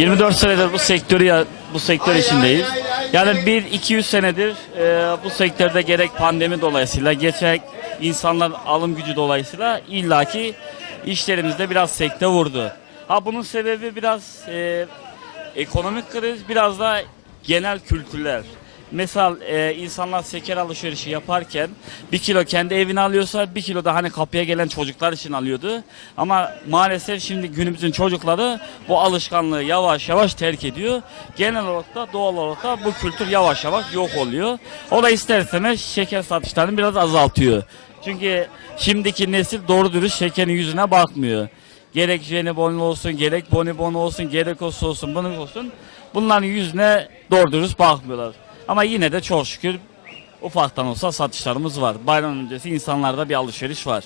3-4 senedir bu sektörü ya, bu sektör içindeyiz. Yani 1-200 senedir e, bu sektörde gerek pandemi dolayısıyla gerek insanların alım gücü dolayısıyla illaki işlerimizde biraz sekte vurdu. Ha bunun sebebi biraz e, ekonomik kriz, biraz da genel kültürler. Mesela e, insanlar şeker alışverişi yaparken bir kilo kendi evine alıyorsa bir kilo da hani kapıya gelen çocuklar için alıyordu. Ama maalesef şimdi günümüzün çocukları bu alışkanlığı yavaş yavaş terk ediyor. Genel olarak da doğal olarak da bu kültür yavaş yavaş yok oluyor. O da ister istemez şeker satışlarını biraz azaltıyor. Çünkü şimdiki nesil doğru dürüst şekerin yüzüne bakmıyor. Gerek jelibonlu olsun, gerek bonibon olsun, gerek olsa olsun, bunu olsun. Bunların yüzüne doğru dürüst bakmıyorlar. Ama yine de çok şükür ufaktan olsa satışlarımız var. Bayram öncesi insanlarda bir alışveriş var.